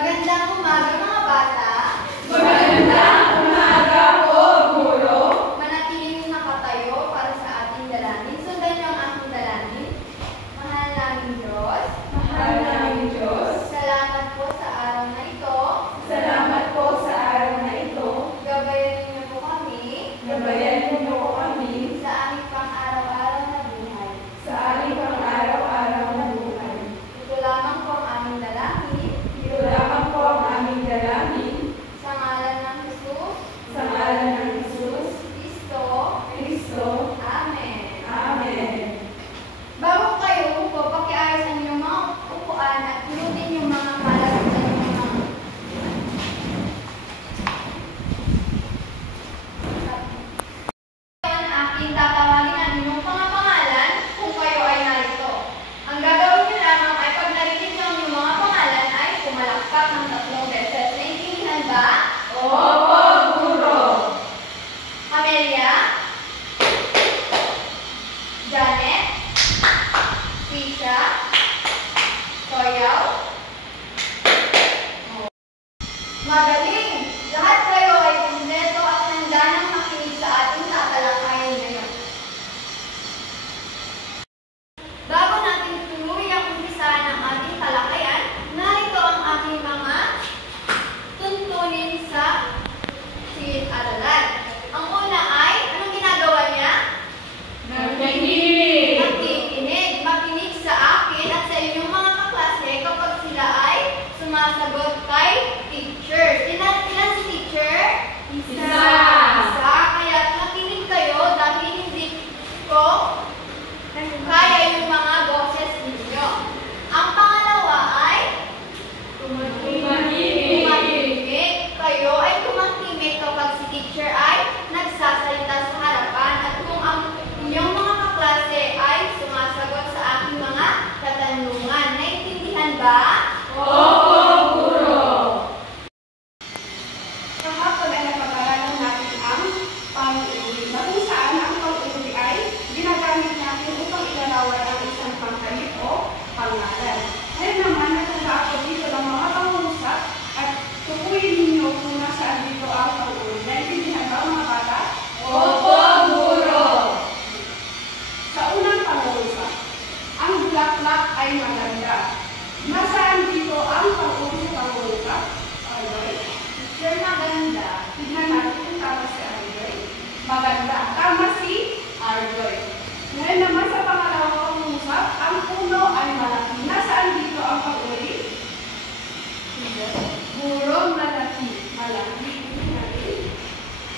Magandang umaga mga bata. Magandang umaga po, guro. Manatiling nakatayo para sa ating dalangin. Sundan niyo ang ating dalangin. Mahal naming Diyos. Mahal naming Diyos. Salamat po sa araw na ito. Salamat po sa araw na ito. Gabayan niyo po kami. Gabayan niyo po kami Sa aming pang-araw-araw na buhay. sa aming pang-araw-araw na buhay. Ito lamang po ang aming dalangin. Ito lamang po ang aming dalangin Sa ngalan ng Jesus sa ngalan ng Jesus Kristo. Kristo. Amen. Amen. Bago kayo upo, pakiayos ang inyong mga upuan at pinutin yung mga malas sa inyong mga Ngayon, aking tatawagin ang inyong pangalan kung kayo ay narito. Ang gagawin niyo lamang ay pag narinig niyo ang inyong mga pangalan ay pumalakpak ng 3 beses. Naintindihan ba? Opo, guro. Amelia, Janet, Tisha, Toyaw. Magaling! Lahat kayo ay kumpleto at handa nang makinig sa ating tatalakayan ngayon. Bago natin tuloy ang umpisahan ng ating talakayan, narito ang ating mga tuntunin sa silid-aralan. Ang una ay, anong ginagawa niya? Nakikinig. Makinig sa akin at sa inyong mga kaklase kapag sila ay sumasagot kay teacher. Ilan si teacher? Isa. Kaya makinig kayo dahil hindi ko kaya yung mga boses ninyo. Ang pangalawa ay tumahimik. Kayo ay tumahimik kapag si teacher ay nagsasalita sa harapan at kung ang inyong mga kaklase ay sumasagot sa aking mga katanungan. Naintindihan ba? Opo, guro. Kahapon ay napag-aralan natin ang pang-uwi, na kung saan ang pang-uwi ay ginagamit natin upang ilarawan ang isang pangkalit o pangalan. Ngayon naman, nagtala ako dito ng mga pangungusap at tukuyin ninyo kung nasaan dito ang pang-uwi. Naintindihan ba mga bata? Opo, guro. Sa unang pangungusap, ang bulaklak ay maganda. Nasaan dito ang pang-uwi sa pangungusap? Alright. Teacher, maganda. Tignan natin kung tama si Arjoy. Maganda. Tama si Arjoy. Ngayon naman sa pangalawang pangungusap, ang puno ay malaki. Nasaan dito ang pag-uri? Guro, malaki. Malaki.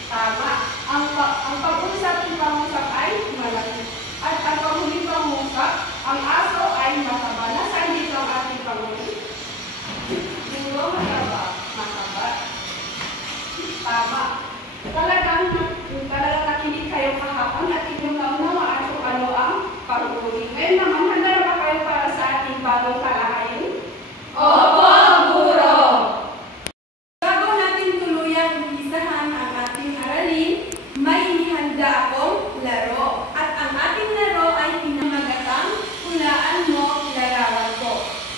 Tama. Ang pag-usap ng pangungusap ay malaki. At ang panghuling pangungusap, ang aso ay mataba. Nasaan dito ang ating panguli? Guro, mataba. Mataba. Tama. Talagang nakinig kayo kahapon at inyong naunawaan kung ano ang pag-uwi. Ngayon naman, handa na ba kayo para sa ating bagong talakayin? Opo, guro. Bago natin tuluyang umpisahan ang ating aralin, may inihanda akong laro. At ang ating laro ay pinamagatang Hulaan Mo Larawan Ko.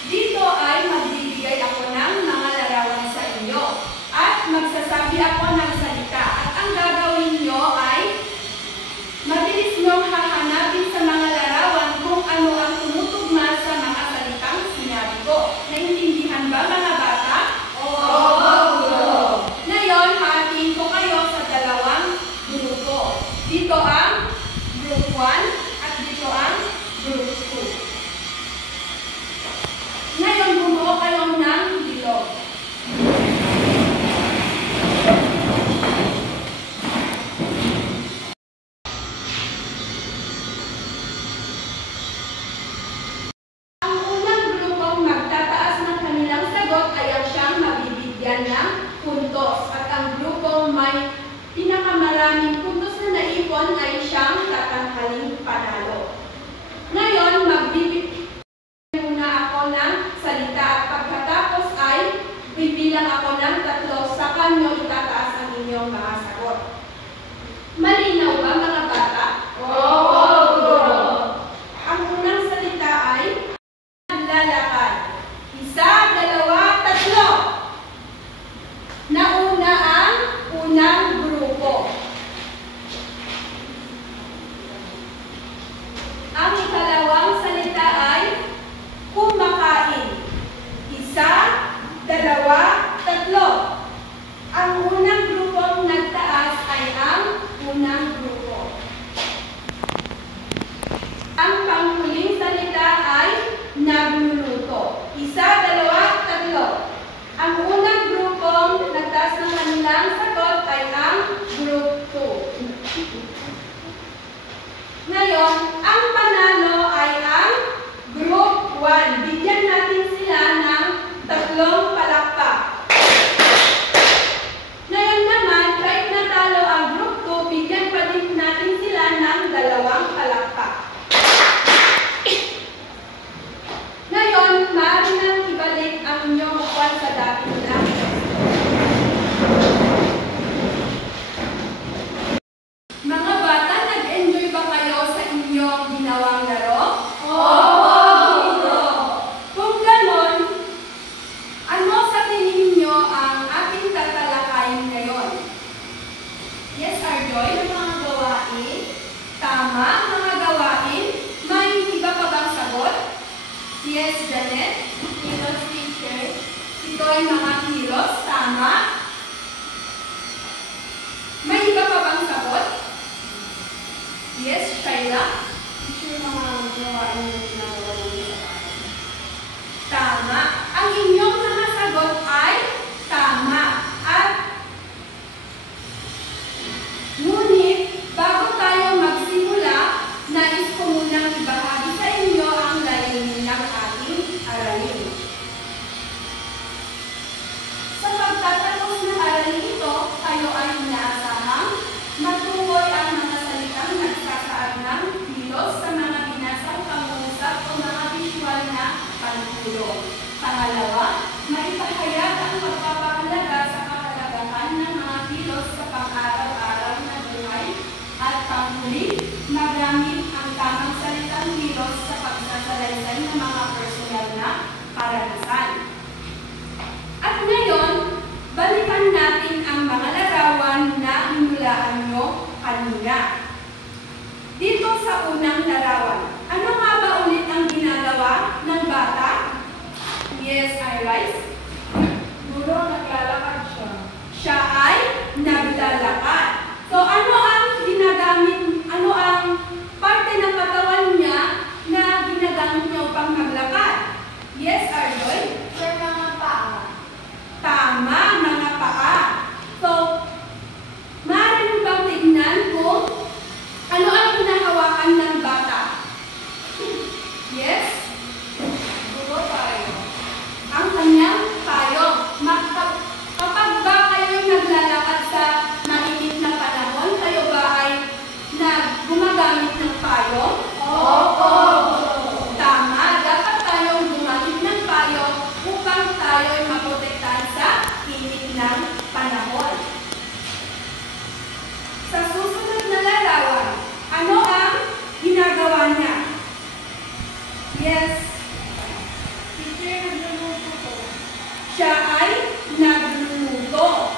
Dito ay magbibigay ako ng mga larawan sa inyo. At magsasabi ako ng salita. At ang gagawin nyo ay mabilis nyong hahanapin sa mga larawan kung ano ang tumutugma sa mga salitang sinabi ko. Naintindihan ba mga bata? Opo, guro. Ngayon, hatiin ko kayo sa dalawang grupo. Dito ang Group 1 at dito ang Group 2. Ngayon, bumuo kayo ng bilog. Ang unang grupong magtataas ng kanilang sagot ay ang siyang mabibigyan ng puntos. At ang grupong may pinakamaraming puntos na naipon ay siyang tatanghaling panalo. Ngayon, magbibigyan muna ako ng salita at pagkatapos ay bibilang ako ng 3 sa kanyo itataas ang inyong mga sagot. Malinaw ba mga bata? Opo, guro. Ang unang salita ay lalakad. 1, 2, 3. pagkatapos ng kanilang sagot ay ang Group 2. Ngayon, ang panalo ay ang Group 1. Bigyan natin sila ng 3 palakpak. Ngayon naman, kahit natalo ang Group 2, bigyan pa din natin sila ng 2 palakpak. Ngayon, maaari nang ibalik ang inyong upuan sa dati lang. Mga bata, nag-enjoy ba kayo sa inyong ginawang laro? Opo! Kung ganon, ano sa tingin ninyo ang ating tatalakayin ngayon? Yes, Arjoy? Yung mga gawain. Tama, mga gawain. May iba pa bang sagot? Yes, Janet? Kilos teacher. Ito ay mga kilos. Tama. May iba pa bang sagot? Yes, Shaila? Teacher, mga gawain na ginagawa namin sa bahay. Tama. Ang inyong mga sagot ay tama. At ngunit, bago tayo magsimula, nais ko munang ibahagi sa inyo ang layunin ng ating aralin. Sa pagtatapos ng aralin ito, tayo ay inaasahang matukoy ang mga salitang nagsasaad ng kilos sa mga binasang pangungusap o mga visual na pantulong. Pangalawa, maipahayag ang pagpapahalaga sa kahalagahan ng mga kilos sa pang-araw-araw na buhay. At panghuli, magamit ang tamang salitang kilos sa pagsasalaysay ng mga personal na karanasan. At ngayon, balikan natin ang mga larawan na inulaan nyo kanina. Dito sa unang larawan, ano nga ba ulit ang ginagawa ng bata? Yes, Iris? Guro, naglalakad siya. Siya ay naglalakad. So ano ang ginagamit, ano ang parte ng katawan niya na ginagamit niya upang maglakad? Yes, Arjoy? Sir, mga paa. Tama, mga paa. So, maaari mo bang tignan kung ano ang hinahawakan ng bata? Yes? Guro tayo. Ang kanyang payong. Kapag ba kayo naglalakad sa mainit na panahon, kayo ba ay gumagamit ng payong? Opo! Tama, dapat tayong gumamit ng payong upang tayo ay maprotektahan sa init ng panahon. Sa susunod na larawan, ano ang ginagawa niya? Yes, Teacher, nagluluto ko. siya ay nagluluto.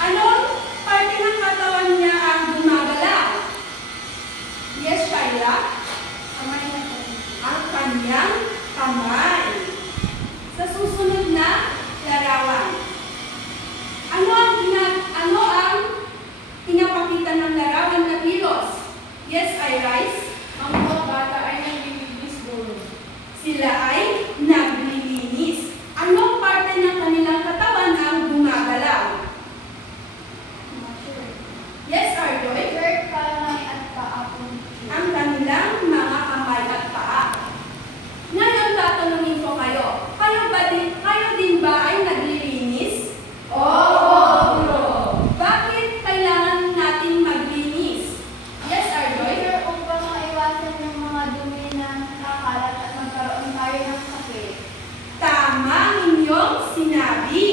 Anong parte ng katawan niya ang gumagalaw? Yes, Shaila? Kamay na po. Ang kanyang kamay. Sa susunod na larawan, ano ang pinapakita ng larawan na kilos? Yes, Iris? Ang mga bata ay naglilinis, guro. Sila ay naglilinis. Anong parte ng kanilang katawan ang gumagalaw? Yes, Arjoy? Sir, kamay at paa po. Ang kanilang mga kamay at paa. Ngayon, tatanungin ko kayo. Kayo din ba ay naglilinis? Opo, guro. Bakit kailangan natin maglinis? Yes, Arjoy? Sir, upang maiwasan yung mga dumi na nakakalat at magkaroon tayo ng sakit. Tama ninyong sinabi.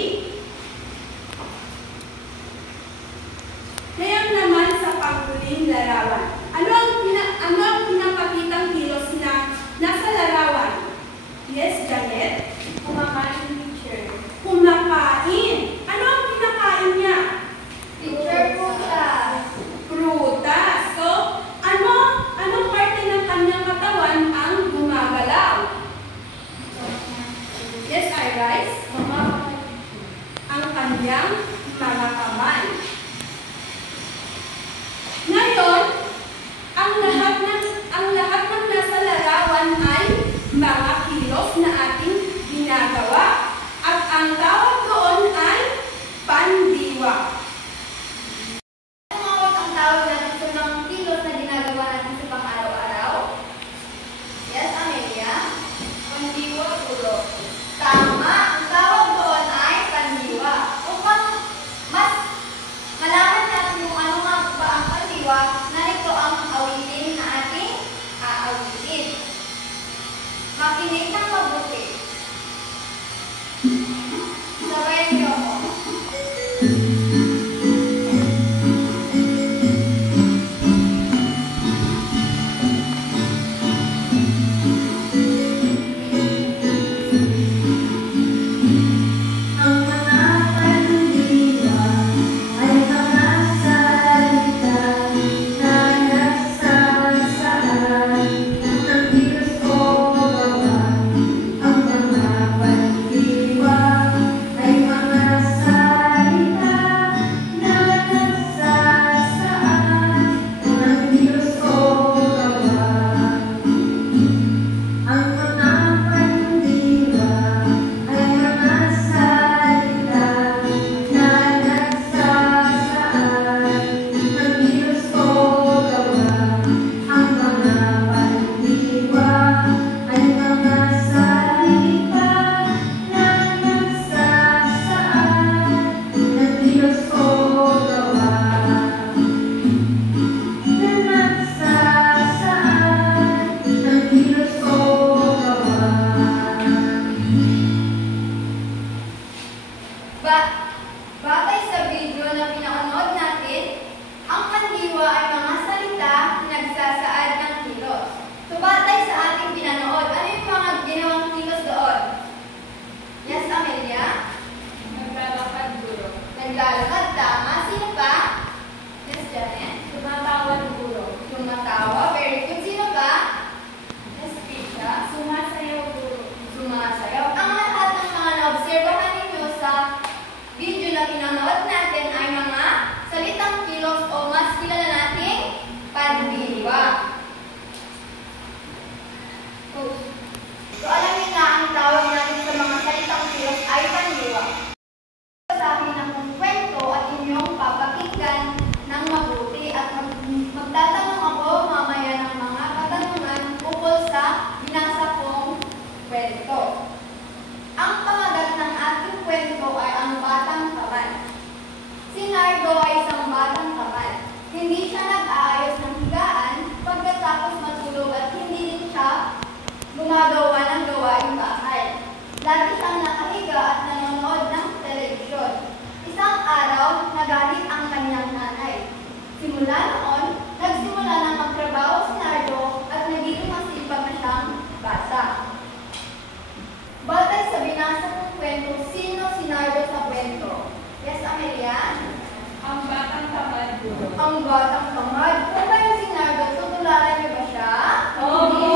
Ngayon naman sa panghuling larawan. Ano ang pinapakitang kilos na nasa larawan? Yes, Janet? Kumakain, teacher. Kumakain. Ano ang kinakain niya? Teacher, prutas. Prutas. So, anong parte ng kanyang katawan ang gumagalaw? Yes, Iris? Ang kanyang mga kamay. Ngayon, ang lahat ng nasa larawan ay mga kilos na ating ginagawa. At ang tawag doon ay pandiwa. Batay sa video na pinanood natin, ang pandiwa ay mga salita na nagsasaad ng kilos. So, batay sa ating pinanood, ano yung mga ginawang kilos doon? Yes, Amelia? Naglalakad, guro. Naglalakad, tama. Sino pa? Yes, Janet? Tumatawa, guro. Tumatawa, very good. Sino pa? Yes, Prisha? Sumasayaw, guro. Sumasayaw. Ang lahat ng mga naobserbahan ninyo sa video na pinanood natin ay mga salitang kilos o mas kilala nating pandiwa. So, alam niyo na ang tawag natin sa mga salitang kilos ay pandiwa. Sa akin ang kwento at inyong papakinggan ng mabuti at magtatanong ako mamaya ng mga katanungan ukol sa binasa kong kwento. Ang pamagat ng ating kwento ay ang batang tamad. Si Nardo ay isang batang tamad. Hindi siya nag-aayos ng higaan pagkatapos matulog at hindi din siya gumagawa ng gawaing bahay. Lagi siyang nakahiga at nanonood ng telebisyon. Isang araw, nagalit ang kanyang nanay. Simula noon, nagsimula na magtrabaho si Nardo at naging masipag na siyang bata. Batay sa binasa ng kwento, sino si Nardo sa kwento? Yes, Amelia? Ang batang tamad, guro. Ang batang tamad. Kung kayo si Nardo, tutularan niyo ba siya? Opo!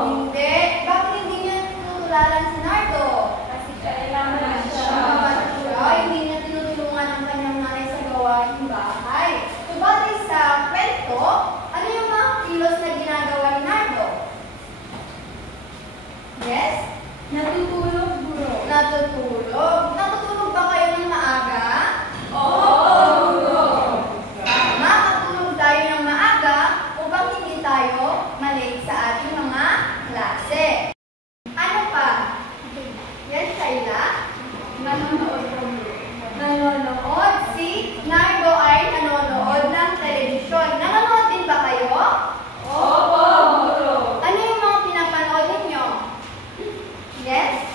Hindi. Bakit hindi niya tutularan si Nardo? Kasi kailangan siya. Bakit siya? Hindi niya tinutulungan ang kanyang nanay sa gawaing bahay. So, batay sa kwento, ano yung mga kilos na ginagawa ni Nardo? Yes? Natutulog, guro. Natutulog. Natutulog ba kayo ng maaga? Oo, guro. Tama, matulog tayo ng maaga upang hindi tayo malate sa ating mga klase. Ano pa? Yes, Shayla? Nanonood, guro. Nanonood. Si Nardo ay nanonood ng telebisyon. Nanonood din ba kayo? Opo, guro. Ano yung mga pinapanood ninyo? Yes?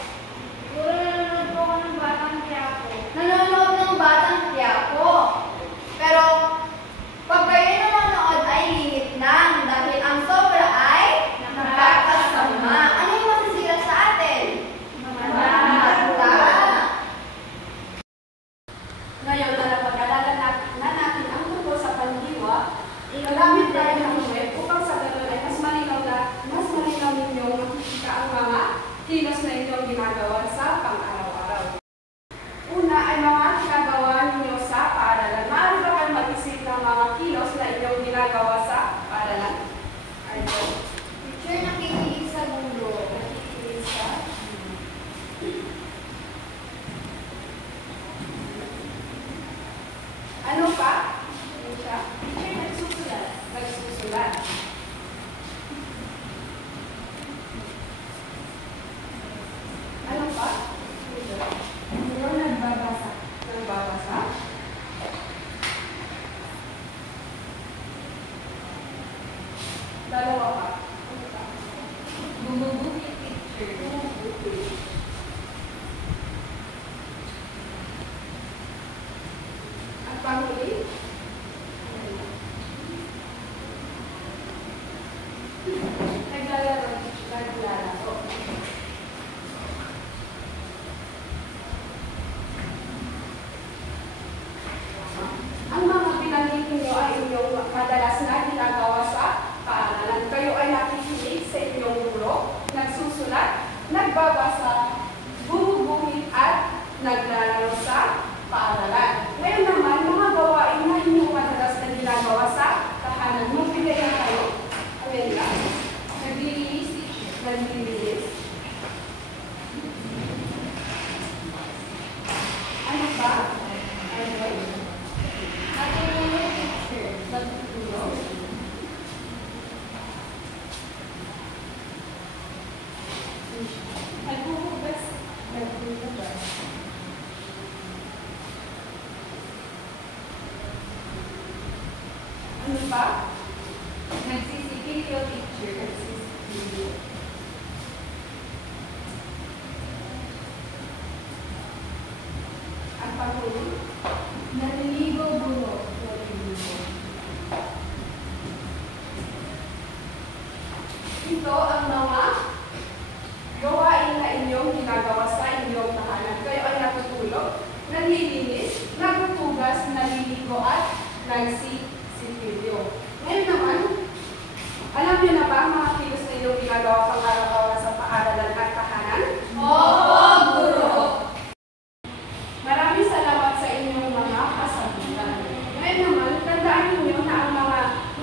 Guro, nanonood po ako ng Batang Quiapo. Nanonood ng Batang Quiapo. Pero, pag kayo nanonood ay limit lang dahil ang sobra ay nakakasama. Ano yung masisira sa atin? Mata. Ngayon na napag-alalan natin ang tungkol sa pandiwa, gagamit tayo ng web upang sa ganoon ay mas malinaw ninyong makikita ang mga kilos na inyong ginagawa sa pang-araw-araw. Una ay mga ginagawa ninyo sa paaralan. Maaari ba kayo mag-isip ng mga kilos na inyong ginagawa sa paaralan? Ayun. Teacher, nakikinig sa mundo. Nakikinig sa ano pa? Ano siya? Teacher, nagsusulat. Nagsusulat. Ano pa? Guro, nagbabasa. Nagbabasa. Dalawa pa. Ano pa? Bumubuti, teacher. Bumubuti. At panghuli? Naglalaro. Naglalaro. Ang mga binanggit ninyo ay inyong madalas na ginagawa sa paaralan. Kayo ay nakikinig sa inyong guro, nagsusulat, nagbabasa, bumubuhit at naglalaro sa paaralan. Ngayon naman, mga gawain na inyong madalas na ginagawa sa tahanan. Magbigay na kayo. Amelia. Naglilinis, teacher. Naglilinis. Ano ba? Ano? Natulog, teacher. Natutulog. Naghuhugas. Naghuhugas. Ano pa? Nagsisipilyo, teacher. Nagsisipilyo. patuloy? Naliligo guro. Ito ang mga gawain na inyong ginagawa sa inyong tahanan. Kayo ay natutulog, naglilinis, nagtutugas, naliligo at nagsisipilyo. Ngayon naman, alam niyo na ba ang mga kilos na inyong ginagawa pang araw-araw sa paaralan at tahanan? Opo, guro. Maraming salamat sa inyong mga kasagutan. Ngayon naman, tandaan niyo na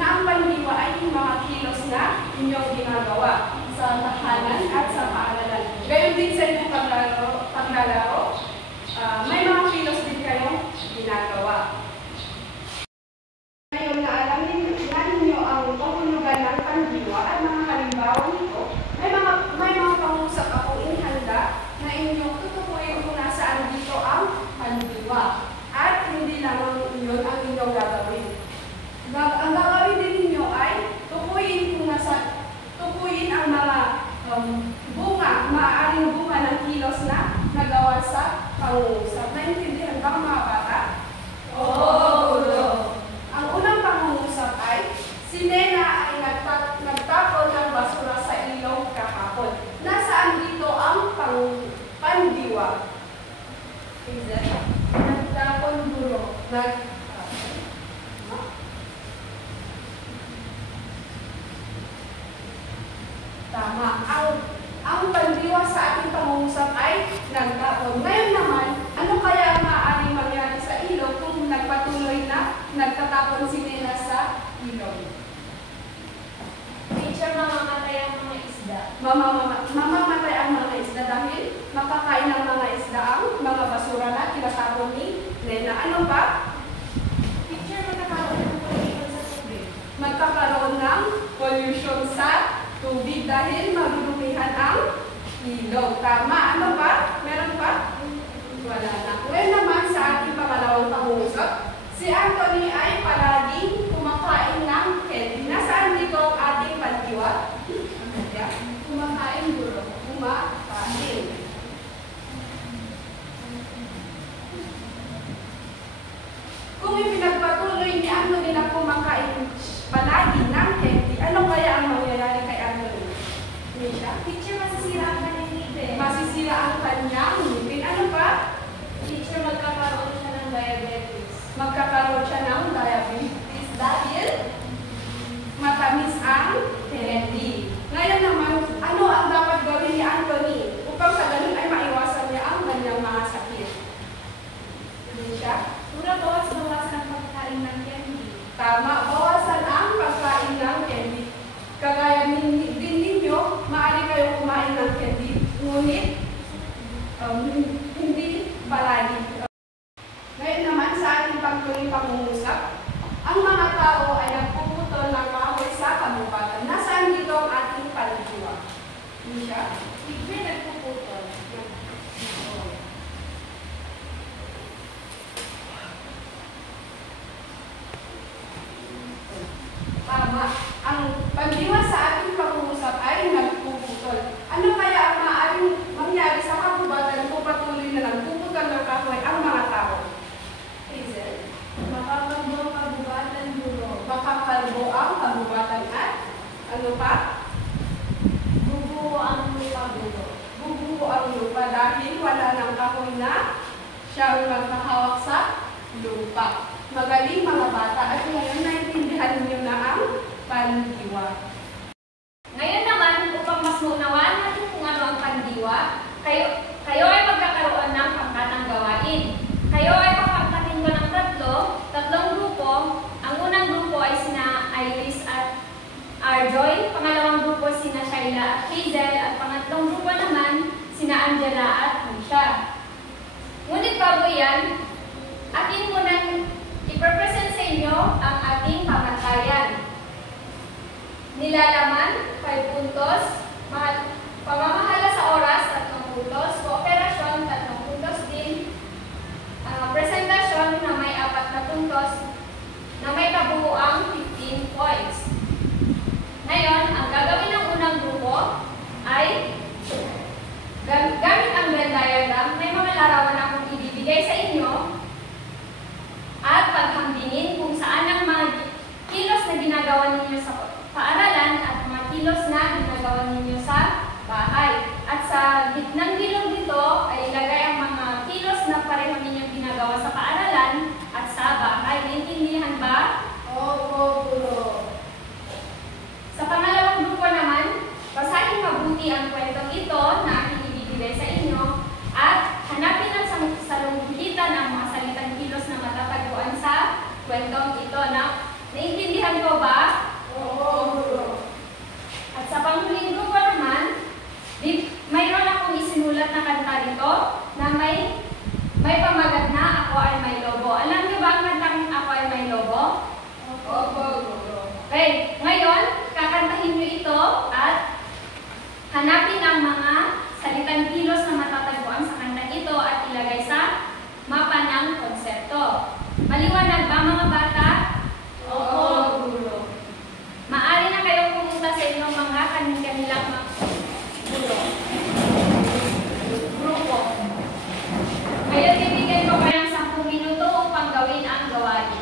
ang pandiwa ay yung mga kilos na inyong ginagawa sa tahanan at sa paaralan. Gayon din sa inyong paglalaro, may mga kilos din kayong ginagawa. Ngayon na alam ninyo ang kahulugan ng pandiwa at mga halimbawa nito, may mga pangusap akong inihanda na inyong tutukuyin kung nasaan dito ang pandiwa. At hindi lamang yun ang inyong gagawin. Ang gagawin din ninyo ay tukuyin ang mga maaaring bunga ng kilos na nagawa sa pangungusap. Naintindihan ba mga bata? Oo, guro. Ang unang pangungusap ay, si Nena ay nagtapon ng basura sa ilog kahapon. Nasaan dito ang pandiwa? Nagtapon guro. Tama. Ang pandiwa sa ating pangungusap ay nagtapon. Ngayon naman, ano kaya ang maaaring mangyari sa ilog kung nagpatuloy na nagtatapon si Nena sa ilog? Teacher, mamamatay ang mga isda. Mamamatay ang mga isda dahil makakain ng mga isda ang mga basura na tinatapon ni Nena. Ano pa? Teacher, magkakaroon ng pollution sa tubig. Magkakaroon ng pollution sa tubig dahil madudumihan ang ilog. Tama. Ano pa? Meron pa? Wala na. Ngayon naman sa ating pangalawang pangungusap, si Anthony ay palaging kumakain ng candy. Nasaan dito ang ating pandiwa? Kumakain guro. Kumakain. Kung ipinagpatuloy ni Anthony na kumakain palagi ng candy, ano kaya ang mangyayari kay Anthony? Misha? Teacher, masisira ang kanyang ngipin. Masisira ang kanyang ngipin. Ano pa? Teacher, magkakaroon siya ng diabetes. Magkakaroon siya ng diabetes dahil matamis ang candy. Ngayon naman, ano ang dapat gawin ni Anthony upang sa ganun ay maiwasan niya ang kanyang mga sakit? Misha? Bawas-bawasan ang pagkain ng candy. Tama, bawasan ang pagkain ng candy. Kagaya din ninyo, maaari kayong kumain ng candy, ngunit hindi palagi. Ngayon naman sa ating pagtuloy pangungusap, ang mga tao ay nagpuputol ng kahoy sa kabubatan. Nasaan dito ang ating pandiwa? Misha? Teacher, nagpuputol. Tama. Ang pandiwa sa ating pangungusap ay nagpuputol. Ano kaya ang maaaring mangyari sa kabubatan kung patuloy na nagpuputol ng kahoy ang mga tao? Hazel? Makakalbo ang kabubatan guro. Makakalbo ang kabubatan at ano pa? Bubuo ang lupa, guro. Bubuo ang lupa dahil wala ng kahoy na siyang nagkahawak sa lupa. Magaling mga bata at ngayon naintindihan niyo na ang pandiwa. Ngayon naman, upang mas maunawaan natin kung ano ang pandiwa, kayo ay magkakaroon ng pangkatang gawain. Kayo ay papangkatin ko ng tatlong grupo. Ang unang grupo ay sina Iris at Arjoy, pangalawang grupo sina Shaila at Hazel, at pangatlong grupo naman sina Angela at Misha. Ngunit bago yan, atin mo nang i-present sa inyo ang ating pamantayan. Nilalaman, 5 puntos, pamamahala sa oras, 3 puntos, kooperasyon, 3 puntos din, presentasyon na may 4 na puntos, na may kabuuang 15 points. Ngayon, ang gagawin ng unang grupo ay gamit ang Venn diagram, may mga larawan akong ibibigay sa inyo ay naintindihan ba? Opo, Guro. Sa pangalawang grupo naman, basahin mabuti ang kwentong ito na aking ibibigay sa inyo at hanapin ang salungkitan ng mga salitang kilos na matatagpuan sa kwentong ito. Naintindihan ko ba? Oo, Guro. At sa panghuling grupo naman, mayroon akong isinulat na kanta dito na may pamagat na Ako Ay May Lobo. Alam niyo ba ang kantang Ako Ay May Lobo? Opo, Guro. Okay, ngayon, kakantahin niyo ito at hanapin ang mga salitang kilos na matatagpuan sa kantang ito at ilagay sa mapa ng konsepto. Maliwanag ba mga bata? Opo, Guro. Maaari na kayong pumunta sa inyong mga kanilang grupo. Ngayon, bibigyan ko kayo ng 10 minuto upang gawin ang gawain.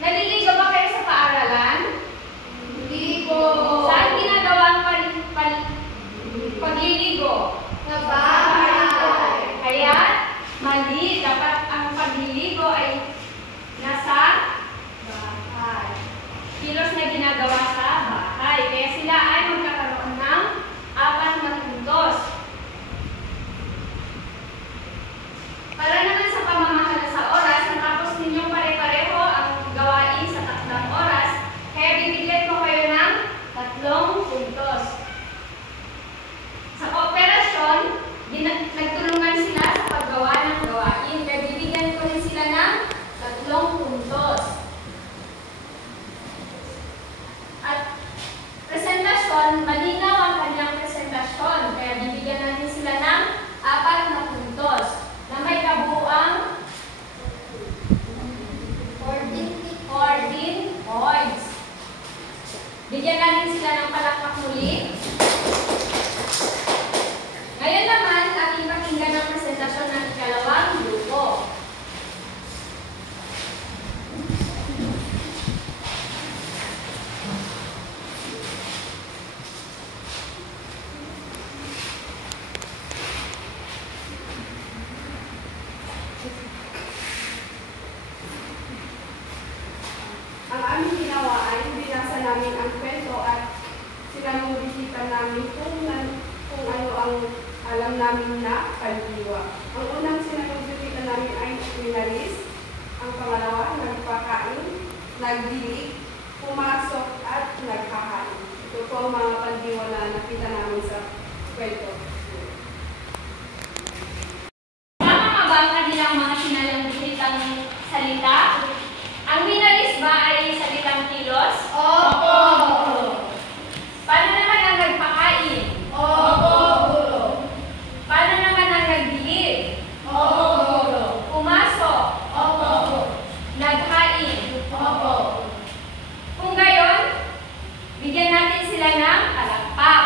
Naliligo ba kayo sa paaralan? points. Bigyan natin sila ng palakpak muli. Ngayon naman, ating pakinggan ang presentasyon ng ikalawang grupo. Ang aming ginawa ay binasa namin ang kwento at sinamubisitan namin kung ano ang alam namin na kaluluwa. Ang unang sinamubisitan namin ay minalis, ang pangalawa, nagpakain, nagdilig, pumasok at naghahain. Ito po ang mga pandiwa na nakita namin sa kwento. Tama nga ba ang kanilang mga sinalambisitang salita? Ang minalis ba ay salitang kilos? Opo, Guro. Paano naman ang nagpakain? Opo, Guro. Paano naman ang nagdilig? Opo, Guro. Pumasok? Opo, Guro. Naghain? Opo. Kung gayon, bigyan natin sila ng palakpak.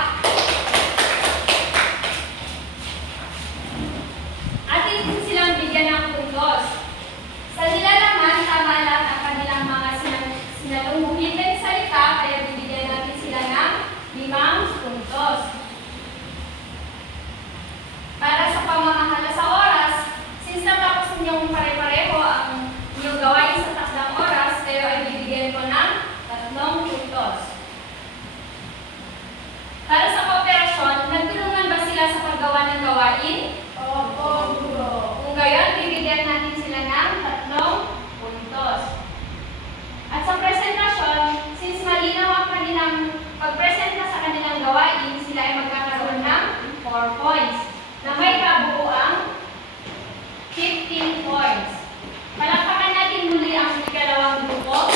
Atin din silang bigyan ng puntos. Sa nilalaman, tama lang ang kanilang mga sinalungguhin na salita, kaya bibigyan natin sila ng 5 puntos. Para sa pamamahala sa oras, since natapos ninyong pare-pareho ang inyong gawain sa takdang oras, kayo ay bibigyan ko ng 3 puntos. Para sa kooperasyon, nagtulungan ba sila sa paggawa ng gawain? Opo, Guro. Kung gayon, bibigyan natin sila ng 3 puntos. At sa presentasyon, since malinaw ang kanilang pagpresenta sa kanilang gawain, sila ay magkakaroon ng 4 points na may kabuuang 15 points. Palakpakan natin muli ang ikalawang grupo.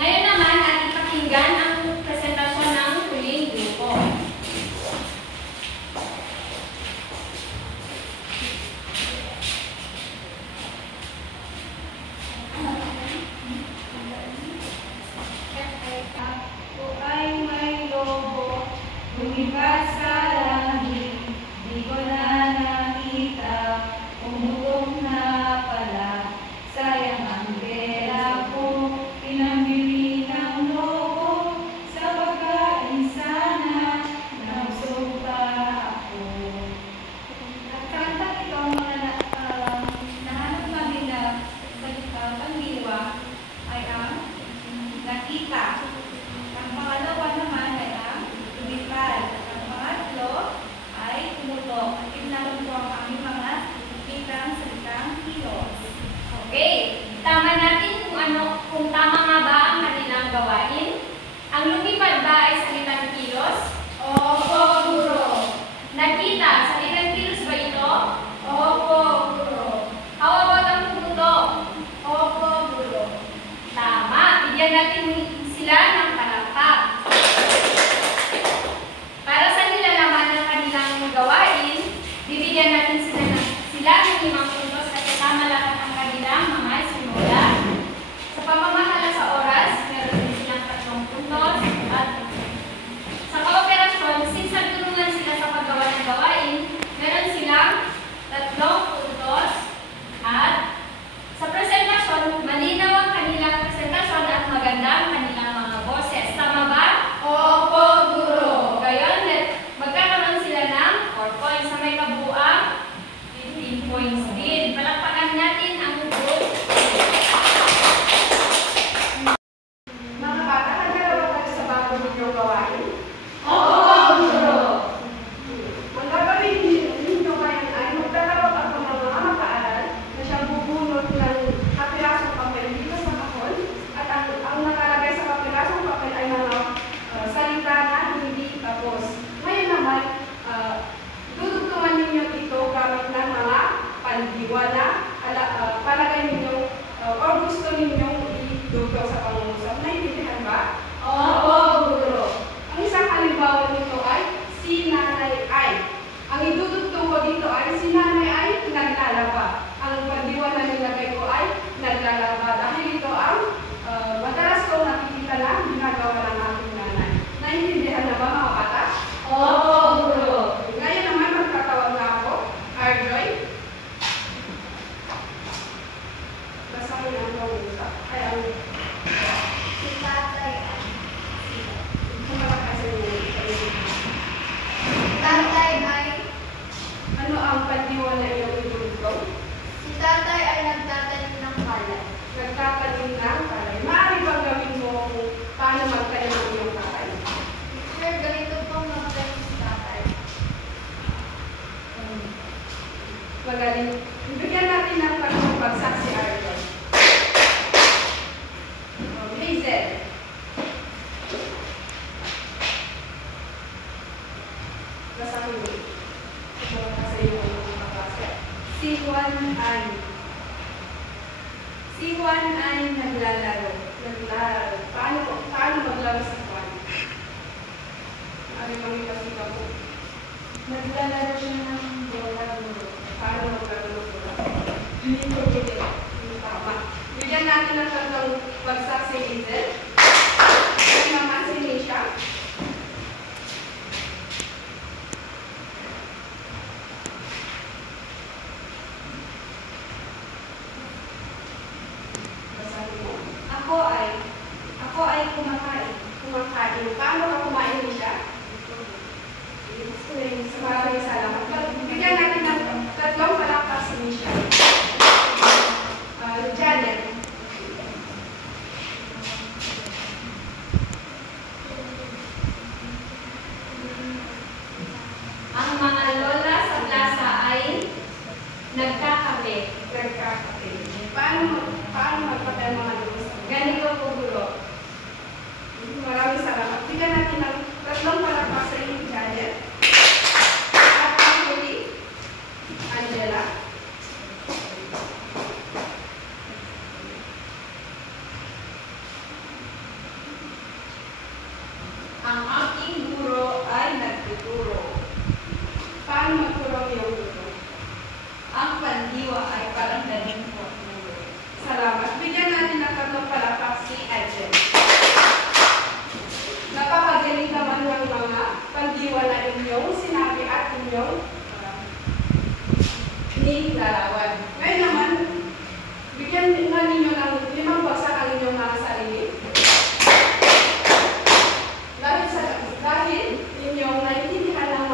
Ngayon naman, ating pakinggan ang presentasyon ng huling grupo. Ako ay may lobo, lumipad sa langit, di ko na nakita, umutok na pala, sayang ang pera ko, pinambili ng lobo, sa pagkain sana, nabusog pa ako. At kanta ito ang mga nahanap namin na pangdiwa ay ang nakita. Ang pangalawa naman ay ang lumipad. Ang pangatlo ay tumutok. At tinanong ko ang aming mga ikang salitang kilos. Okay, tama natin kung tama nga ba ang kanilang gawain. Ang lumipad ba ay salitang kilos? Opo, Guro. Nakita, salitang kilos ba ito? Opo, Guro. How about ang tumutok? Opo, Guro. Tama, bigyan natin sila ng palakpak. Para sa nilalaman ng kanilang gawain, bibigyan natin sila ng 5 puntos kasi tama lahat ang kanilang mga simula. Sa pamamahala sa oras, meron din silang 3 puntos. At sa kooperasyon, since nagtulungan sila sa paggawa ng gawain, akin ang kausap. Ay, ang Si tatay ay... kumalakasan niya. Si tatay ay... Ano ang pandiwa na iyong itulog? Si tatay ay nagtatanim ng palay. Nagtatanim ng palay. Maaari bang gawin mo kung paano magtanim ang iyong palay? Sir, ganito pong magtanim si tatay. Magaling. Bigyan natin ng pagbagsak si Argon. Hazel. Basta ko yun. Kasi yung kaklase. Si Juan ay naglalaro. Paano maglaro si Juan? Ano bang ipasika po? Naglalaro siya ng bola. Paano maglaro ng bola? Hindi ko pwede. Hindi tama. Bigyan natin ng tatlong bagsak si Hazel. Bigyan naman si Nisha. Basahin mo. Ako ay kumakain. Kumakain. Paano ka kumain, Nisha? Maraming salamat. Bigyan natin ng tatlong palakpak si Nisha. Janet. Ang mga lola sa plaza ay nagkakape. Nagkakape. Paano magpatay mga lusa? Ganito po guro. Maraming salamat. Bigyan natin ng tatlong palakpak sa inyo, Janet. At ang huli, Angela. Ang aking guro ay nagtuturo. Paano magturo ang iyong guro? Ang pandiwa ay parang dating po. Salamat. Bigyan natin ng tatlong palakpak si Angela. Napakagaling naman ng mga pandiwa na inyong sinabi at inyong nilarawan. Ngayon naman, bigyan nga ninyo ng 5 bagsak ang inyong mga sarili. Dahil inyong naiintindihan ng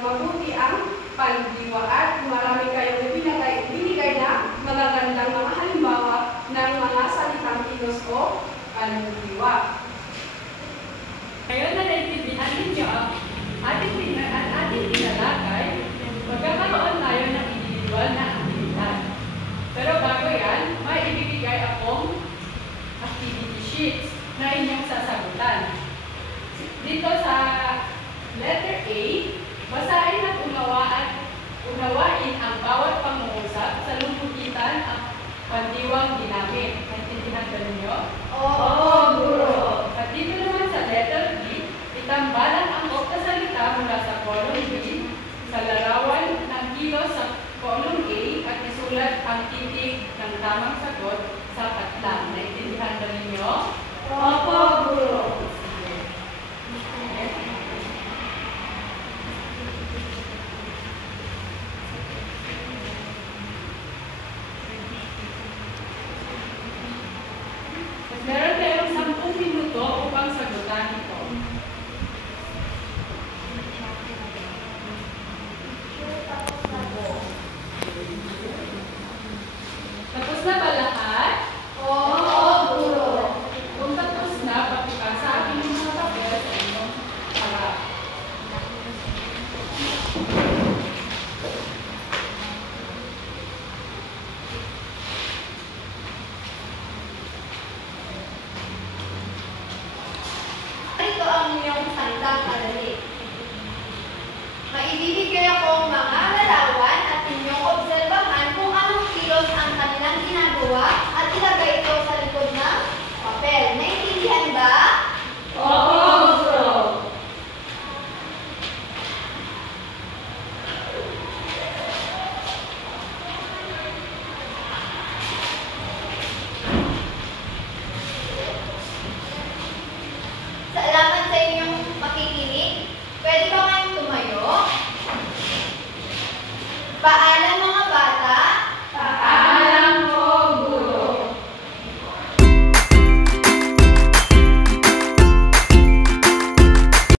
mabuti ang pandiwa at marami kayong binigay na magagandang mga halimbawa ng mga salitang kilos o pandiwa. Ngayon na naintindihan ninyo ang ating tinalakay, magkakaroon tayo ng individual na aktibidad. Pero bago yan, may ibibigay akong activity sheets na inyong sasagutan. Dito sa letter A, basahin at unawain ang bawat pangungusap sa lumugitan ang pandiwang ginamit. Naintindihan ba ninyo? Oo, guro. At dito naman sa letter B, itambalan ang salita mula sa column B sa larawan ng kilos sa column A at isulat ang titik ng tamang sagot sa patlang. Naintindihan ba ninyo? Opo, guro. Meron tayong 10 minuto upang sagutan ito. Tapos na ba lahat? Oo, guro. Kung tapos na, pakipasa akin yung mga papel sa inyong harap. Ito ang inyong salitang aralin. Maibibigay akong mga larawan at inyong obserbahan kung anong kilos ang kanilang ginagawa at ilagay ito sa likod ng papel.